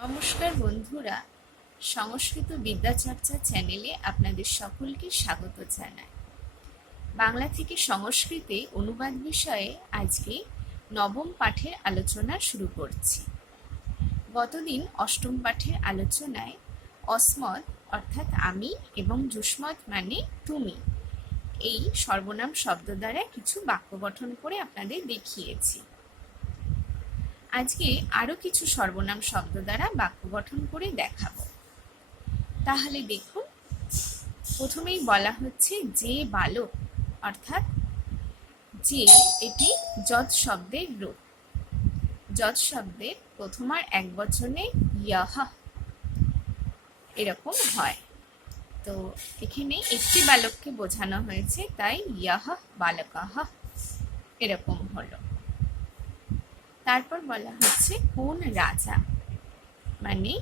নমস্কার বন্ধুরা, সংস্কৃত বিদ্যাচর্চা চ্যানেলে আপনাদের সকলকে স্বাগত জানাই। বাংলা থেকে সংস্কৃতে অনুবাদ বিষয়ে আজকে নবম পাঠের আলোচনা শুরু করছি। গতদিন অষ্টম পাঠের আলোচনায় অস্মৎ অর্থাৎ আমি এবং যুষ্মৎ মানে তুমি এই সর্বনাম শব্দ দ্বারা কিছু বাক্য গঠন করে আপনাদের দেখিয়েছি। আজকে আরো কিছু সর্বনাম শব্দ দ্বারা বাক্য গঠন করে দেখাবো। তাহলে দেখুন, প্রথমেই বলা হচ্ছে যে বালক, অর্থাৎ যে এটি যৎ শব্দের রূপ। যৎ শব্দের প্রথম আর এক বচনে ইয়হ এরকম হয়। তো এখানে একটি বালককে বোঝানো হয়েছে, তাই ইয়হ বালকঃ এরকম হলো। তারপর বলা হচ্ছে কোন রাজা, মানে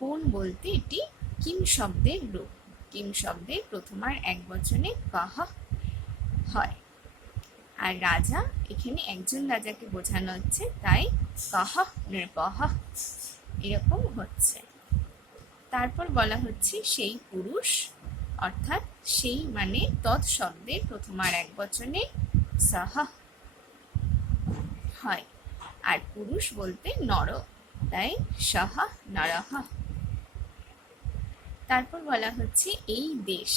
কোন বলতে এটি কিম শব্দের রূপ। কিম শব্দের প্রথম আর এক বচনে কহ হয়, আর রাজা এখানে একজন রাজাকে বোঝানো হচ্ছে, তাই কহ নৃপঃ এরকম হচ্ছে। তারপর বলা হচ্ছে সেই পুরুষ, অর্থাৎ সেই মানে তৎ শব্দের প্রথম আর এক বচনে সহ হয়, আর পুরুষ বলতে নর, তাই সহ নরহ। তারপর বলা হচ্ছে এই দেশ,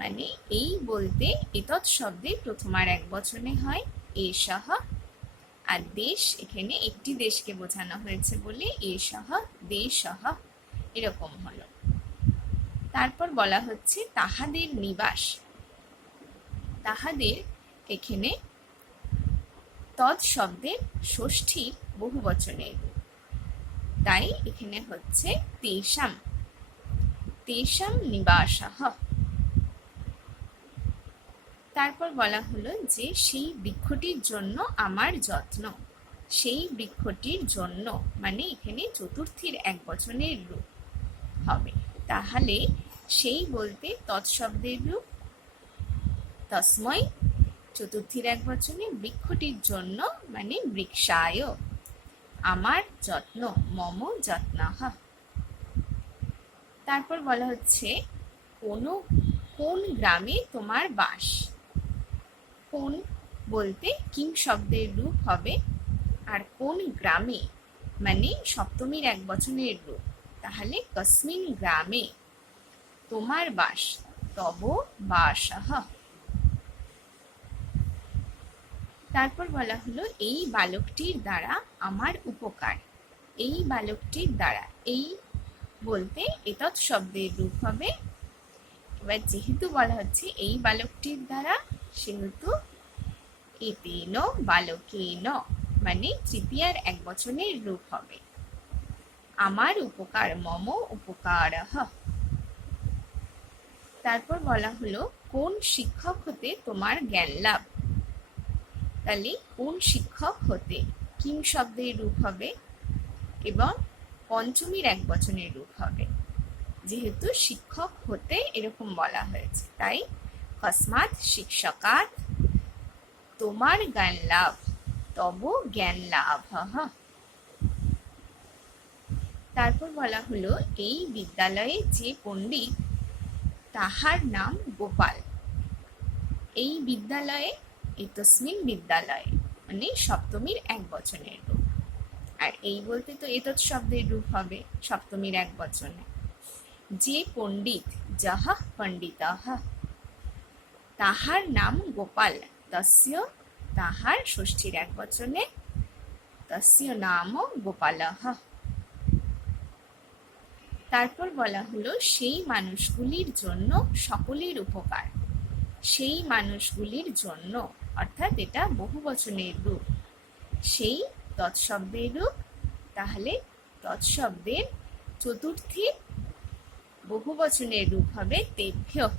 মানে এই বলতে এতৎ শব্দের প্রথম আর এক বচনে হয় এষঃ, আর দেশ এখানে একটি দেশকে বোঝানো হয়েছে বলে এষঃ দেশঃ এরকম হলো। তারপর বলা হচ্ছে তাহাদের নিবাস। তাহাদের এখানে তৎ শব্দের ষষ্ঠীর বহু বচনের রূপ, তাই এখানে হচ্ছে তেষাম, তেষাম নিবাসঃ। তারপর বলা হলো যে সেই বৃক্ষটির জন্য আমার যত্ন। সেই বৃক্ষটির জন্য মানে এখানে চতুর্থীর এক বচনের রূপ হবে। তাহলে সেই বলতে তৎশব্দের রূপ তস্মৈ, চতুর্থীর এক বচনে বৃক্ষটির জন্য মানে বৃক্ষায় আমার যত্ন, মম যত্নঃ। তারপর বলা হচ্ছে কোন গ্রামে তোমার বাস। কোন বলতে কিং শব্দের রূপ হবে, আর কোন গ্রামে মানে সপ্তমীর এক বচনের রূপ, তাহলে কস্মিন গ্রামে তোমার বাস, তব বাসঃ। তারপর বলা হলো এই বালকটির দ্বারা আমার উপকার। এই বালকটির দ্বারা, এই বলতে এতৎ শব্দের রূপ হবে। এবার যেহেতু বলা হচ্ছে এই বালকটির দ্বারা, সেহেতু এতেন বালকেন মানে তৃতীয়ার এক বচনের রূপ হবে আমার উপকার, মম উপকারঃ। তারপর বলা হলো কোন শিক্ষক হতে তোমার জ্ঞান লাভ। তাহলে কোন শিক্ষক হতে কিং শব্দের রূপ হবে এবং পঞ্চমীর এক বচনের রূপ হবে। যেহেতু শিক্ষক হতে এরকম বলা হয়েছে, তাই কস্মাৎ শিক্ষকাৎ তোমার জ্ঞান লাভ, তব জ্ঞান লাভঃ। তারপর বলা হলো এই বিদ্যালয়ে যে পণ্ডিত, তাহার নাম গোপাল। এই বিদ্যালয়ে এতস্মিন বিদ্যালয়ে মানে সপ্তমীর এক বচনের রূপ, আর এই বলতে তো এতৎ শব্দের রূপ হবে সপ্তমীর এক বচনে। যে পণ্ডিত, যাহ পণ্ডিতঃ, তাহার নাম গোপাল, তস্য তাহার ষষ্ঠীর এক বচনে তস্য নাম গোপালঃ। তারপর বলা হলো সেই মানুষগুলির জন্য সকলের উপকার। সেই মানুষগুলির জন্য, অর্থাৎ এটা বহু বচনের রূপ, সেই তৎশব্দের রূপ, তাহলে তৎশব্দের চতুর্থীর বহু বচনের রূপ হবে তেভ্যঃ।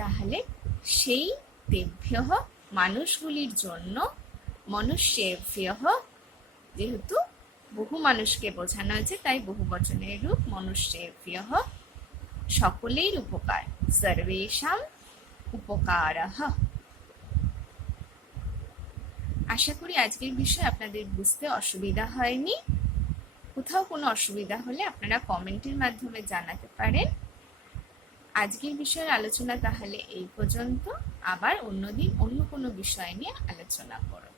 তাহলে সেই তেভ্যঃ মানুষগুলির জন্য, মনুষ্যেভ্যঃ যেহেতু বহু মানুষকে বোঝানো হয়েছে, তাই বহু বচনের রূপ মনুষ্যেভ্যঃ সকলের উপকার, সর্বেষাং উপকারঃ। আশা করি আজকের বিষয় আপনাদের বুঝতে অসুবিধা হয়নি। কোথাও কোনো অসুবিধা হলে আপনারা কমেন্টের মাধ্যমে জানাতে পারেন। আজকের বিষয়ের আলোচনা তাহলে এই পর্যন্ত, আবার অন্যদিন অন্য কোনো বিষয় নিয়ে আলোচনা করব।